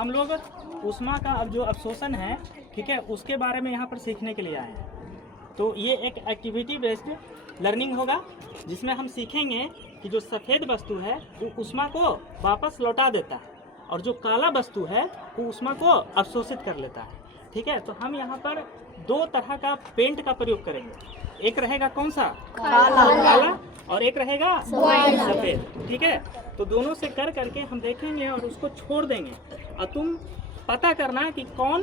हम लोग ऊष्मा का अब जो अवशोषण है, ठीक है, उसके बारे में यहाँ पर सीखने के लिए आए हैं। तो ये एक एक्टिविटी बेस्ड लर्निंग होगा जिसमें हम सीखेंगे कि जो सफ़ेद वस्तु है वो ऊष्मा को वापस लौटा देता है और जो काला वस्तु है वो ऊष्मा को अवशोषित कर लेता है। ठीक है, तो हम यहाँ पर दो तरह का पेंट का प्रयोग करेंगे। एक रहेगा कौन सा? काला और एक रहेगा सफ़ेद। ठीक है, तो दोनों से कर करके हम देखेंगे और उसको छोड़ देंगे और तुम पता करना कि कौन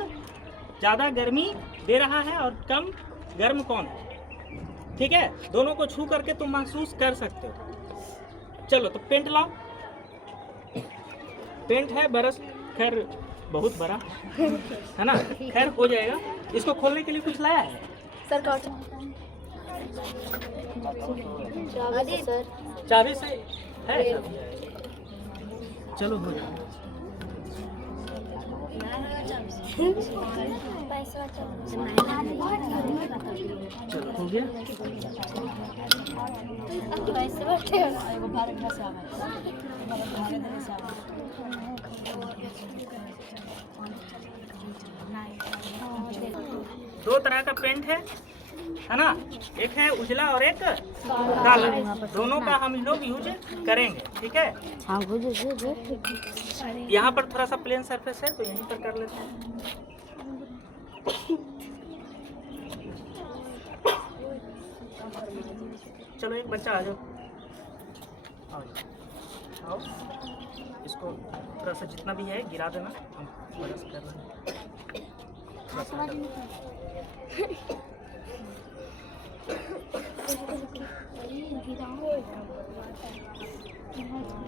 ज़्यादा गर्मी दे रहा है और कम गर्म कौन है। ठीक है, दोनों को छू करके तुम महसूस कर सकते हो। चलो तो पेंट लाओ। पेंट है, ब्रश खैर बहुत बड़ा है ना, खैर हो जाएगा। इसको खोलने के लिए कुछ लाया है सर? चाबी से है चाबी। चलो हो जाएगा। चलो हो गया। दो तरह का पेंट है ना, एक है उजला और एक काला। दोनों का हम लोग यूज करेंगे। ठीक है, यहाँ पर थोड़ा सा प्लेन सरफेस है तो यहीं पर कर लेते हैं। चलो एक बच्चा आ जाओ, आओ। इसको थोड़ा सा जितना भी है गिरा देना, हम ब्रश कर रहे हैं।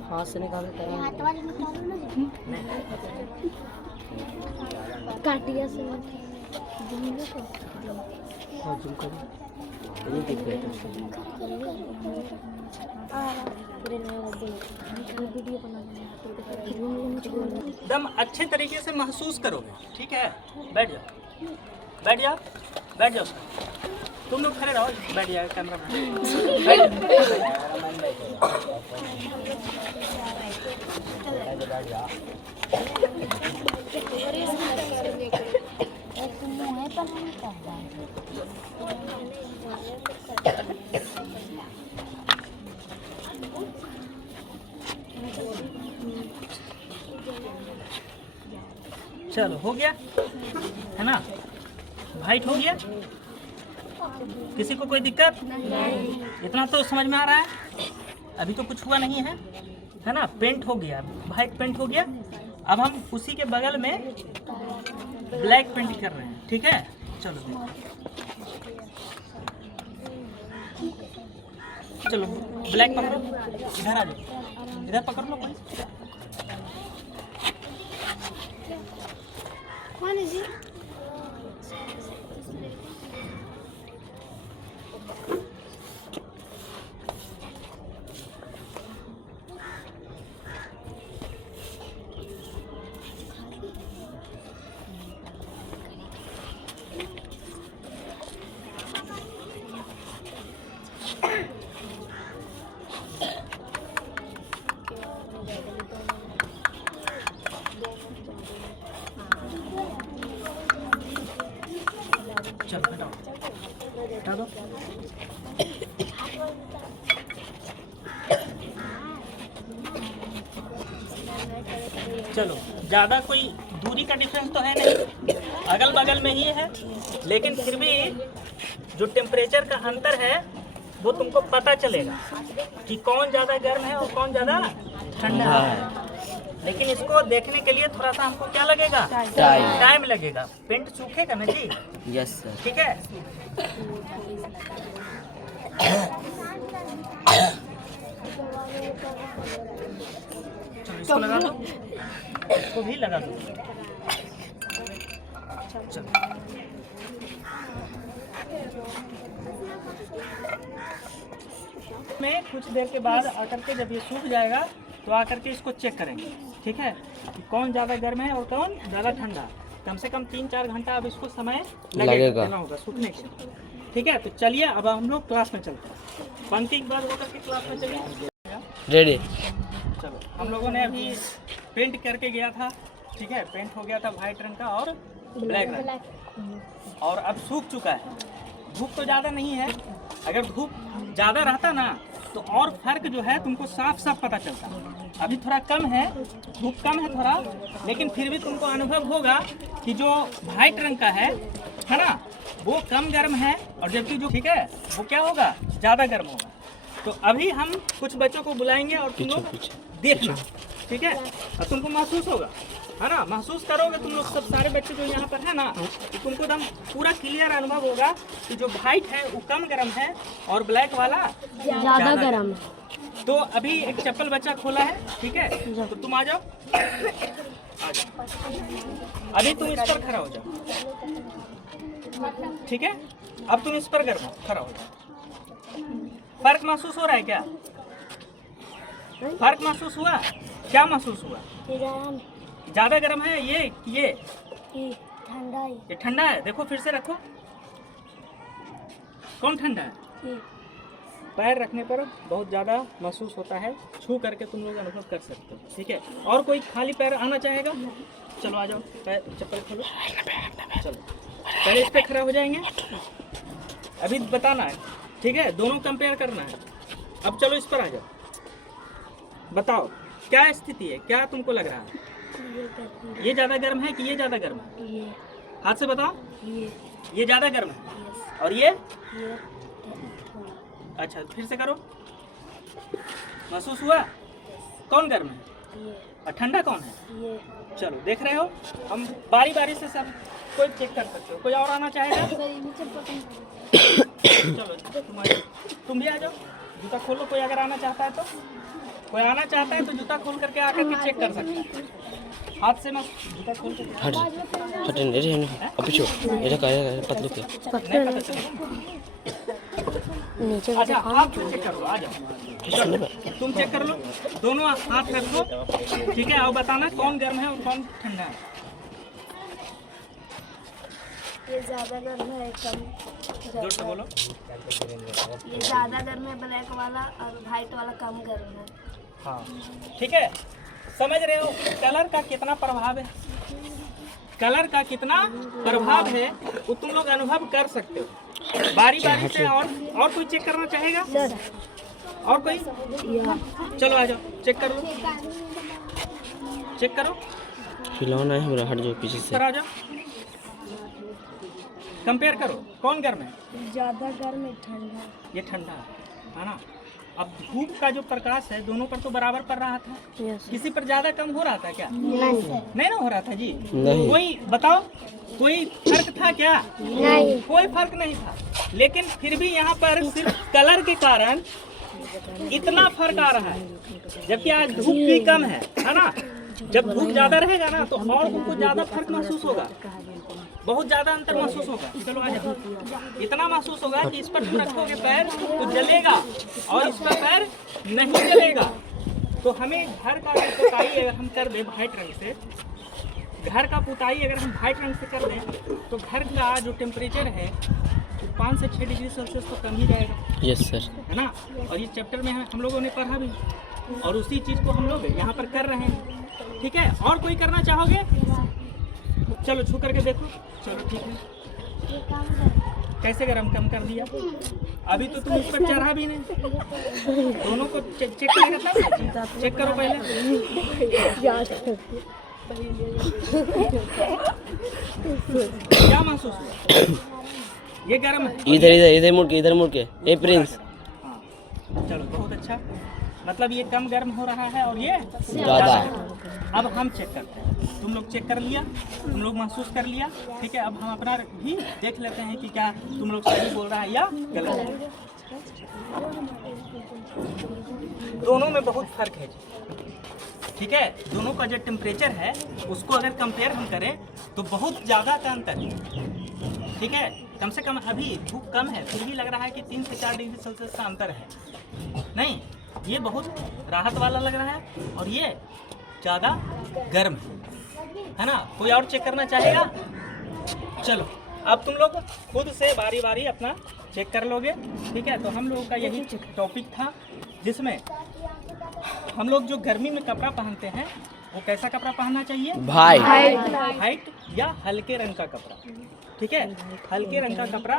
हाथ से निकालो काटिया से एकदम अच्छे तरीके से महसूस करोगे। ठीक है, बैठ जाओ, बैठ जाओ, बैठ जाओ। तुम लोग खड़े रहो, बैठ जाओ। कैमरा चलो हो गया है ना, वाइट हो गया। किसी को कोई दिक्कत? इतना तो समझ में आ रहा है, अभी तो कुछ हुआ नहीं है ना। पेंट हो गया, वाइट पेंट हो गया। अब हम उसी के बगल में ब्लैक पेंट कर रहे हैं। ठीक है, चलो देखो। चलो ब्लैक पकड़ो, इधर आ जाओ, इधर पकड़ लो। कौन है जी? चलो हटाओ, हटा दो। चलो ज़्यादा कोई दूरी का डिफरेंस तो है नहीं, अगल बगल में ही है, लेकिन फिर भी जो टेम्परेचर का अंतर है वो तुमको पता चलेगा कि कौन ज़्यादा गर्म है और कौन ज़्यादा ठंडा है। लेकिन इसको देखने के लिए थोड़ा सा हमको क्या लगेगा? टाइम लगेगा। पेंट सूखेगा ना जी? Yes sir. ठीक है, चलो इसको लगा दो, इसको भी लगा दो। चलो में कुछ देर के बाद आकर के जब ये सूख जाएगा तो आकर के इसको चेक करेंगे। ठीक है, कि कौन ज़्यादा गर्म है और कौन ज़्यादा ठंडा। कम से कम 3-4 घंटा अब इसको समय लगेगा होगा सूखने के। ठीक है, तो चलिए अब हम लोग क्लास में चलते हैं। पंक्ति के बाद होकर के क्लास में चलिए। रेडी। चलो, हम लोगों ने अभी पेंट करके गया था ठीक है, पेंट हो गया था वाइट रंग का और ब्लैक रंग, और अब सूख चुका है। धूप तो ज़्यादा नहीं है, अगर धूप ज़्यादा रहता ना तो और फर्क जो है तुमको साफ साफ पता चलता। अभी थोड़ा कम है, धूप कम है थोड़ा, लेकिन फिर भी तुमको अनुभव होगा कि जो वाइट रंग का है ना, वो कम गर्म है, और जबकि जो ठीक है वो क्या होगा, ज़्यादा गर्म होगा। तो अभी हम कुछ बच्चों को बुलाएंगे और तुम लोग देखना, ठीक है, और तुमको महसूस होगा, है ना, महसूस करोगे तुम लोग सब सारे बच्चे जो यहाँ पर है ना, तो तुमको एकदम पूरा क्लियर अनुभव होगा कि जो वाइट है वो कम गर्म है और ब्लैक वाला ज़्यादा गर्म है। तो अभी एक चप्पल बच्चा खोला है, ठीक है, तो तुम आ जाओ, आ जाओ, अभी तुम इस पर खड़ा हो जाओ, ठीक है, अब तुम इस पर गर्म खड़ा हो जाओ। फर्क महसूस हो रहा है क्या? फर्क महसूस हुआ? क्या महसूस हुआ? ज़्यादा गर्म है ये ठंडा है। ये ठंडा है। देखो फिर से रखो, कौन ठंडा है? पैर रखने पर बहुत ज़्यादा महसूस होता है, छू करके तुम लोग अनुभव कर सकते हो, ठीक है। और कोई खाली पैर आना चाहेगा? चलो आ जाओ, पैर चप्पल खोलो, चलो पहले इस पे खड़ा हो जाएंगे, अभी बताना है, ठीक है, दोनों कंपेयर करना है। अब चलो इस पर आ जाओ, बताओ क्या स्थिति है, क्या तुमको लग रहा है? ये ज़्यादा गर्म है कि ये ज़्यादा गर्म है? हाथ से बताओ। ये ज़्यादा गर्म है और ये अच्छा, फिर से करो, महसूस हुआ? कौन गर्म है और ठंडा कौन है? चलो देख रहे हो, हम बारी बारी से सब कोई चेक कर सकते हो। कोई और आना चाहेगा? चलो तुम भी आ जाओ, जूता खोलो, कोई अगर आना चाहता है तो। कोई आना चाहता है तो जूता खोल करके आकर के चेक कर सकता है, हाथ से मत, जूता खोल के नीचे अच्छा आप चेक करो, आ जाओ, तुम चेक कर लो, दोनों हाथ रख लो, ठीक है, और बताना कौन गर्म है और कौन ठंडा है। ये ज़्यादा गर्म है, कम जोर से बोलो। ये ज़्यादा गर्म है ब्लैक वाला, और वाइट वाला कम गर्म है। हाँ ठीक है, समझ रहे हो कलर का कितना प्रभाव है? कलर का कितना प्रभाव है वो तुम लोग अनुभव कर सकते हो बारी बारी से। और कोई चेक करना चाहेगा? और कोई? चलो आ जाओ, चेक कर लो, चेक करो, खिलौना है हमारा, हट जाओ पीछे से, आ जाओ, कंपेयर करो, कौन गर्म है? ज़्यादा गर्म है, ठंडा। ये ठंडा है ना। अब धूप का जो प्रकाश है दोनों पर तो बराबर पड़ रहा था, किसी पर ज्यादा कम हो रहा था क्या? नहीं ना हो रहा था जी। नहीं। कोई बताओ, कोई फर्क था क्या? नहीं। कोई फर्क नहीं था, लेकिन फिर भी यहाँ पर सिर्फ कलर के कारण इतना फर्क आ रहा है, जबकि आज धूप भी कम है ना। जब धूप ज्यादा रहेगा ना तो और तुमको ज्यादा फर्क महसूस होगा, बहुत ज्यादा अंतर महसूस होगा। चलो आ जाओ, इतना महसूस होगा कि इस पर तुम रखोगे पैर तो जलेगा और इस पर पैर नहीं जलेगा। तो हमें घर का पुताई अगर हम कर दें वाइट रंग से, घर का पुताई अगर हम वाइट रंग से कर दें तो घर का जो टेम्परेचर है 5 से 6 डिग्री सेल्सियस तो कम ही रहेगा। यस सर, है ना। और ये चैप्टर में हम लोगों ने पढ़ा भी, और उसी चीज़ को हम लोग यहाँ पर कर रहे हैं, ठीक है। और कोई करना चाहोगे? चलो छू करके देखो, चलो ठीक है। कैसे गरम कम कर दिया? अभी तो तुम इस पर चढ़ा भी नहीं, दोनों को चेक करेगा तब। चेक करो पहले, क्या महसूस हुआ? ये गर्म है। इधर इधर इधर मुड़ के ए प्रिंस। हाँ चलो बहुत अच्छा, मतलब ये कम गर्म हो रहा है और ये ज़्यादा। अब हम चेक करते हैं, तुम लोग चेक कर लिया, तुम लोग महसूस कर लिया, ठीक है। अब हम अपना भी देख लेते हैं कि क्या तुम लोग सही बोल रहा है या गलत है। दोनों में बहुत फर्क है, ठीक है। दोनों का जो टेम्परेचर है उसको अगर कंपेयर हम करें तो बहुत ज़्यादा का अंतर है, ठीक है। कम से कम अभी धूप कम है, फिर भी लग रहा है कि 3 से 4 डिग्री सेल्सियस का अंतर है। नहीं, ये बहुत राहत वाला लग रहा है और ये ज़्यादा गर्म है ना। कोई और चेक करना चाहेगा? चलो अब तुम लोग खुद से बारी बारी अपना चेक कर लोगे, ठीक है। तो हम लोगों का यही टॉपिक था जिसमें हम लोग जो गर्मी में कपड़ा पहनते हैं वो कैसा कपड़ा पहनना चाहिए? वाइट। वाइट या हल्के रंग का कपड़ा, ठीक है। हल्के रंग का कपड़ा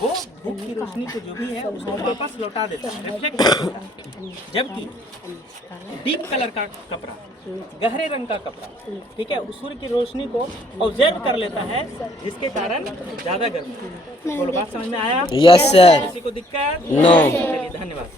वो धूप की रोशनी को जो भी है उसको वापस लौटा देता है, रिफ्लेक्ट करता है। जबकि डीप कलर का कपड़ा, गहरे रंग का कपड़ा, ठीक है, उस सूर्य की रोशनी को ऑब्जर्व कर लेता है, जिसके कारण ज़्यादा गर्मी। बोलो, बात समझ में आया? Yes sir. किसी को दिक्कत? नो। चलिए, धन्यवाद।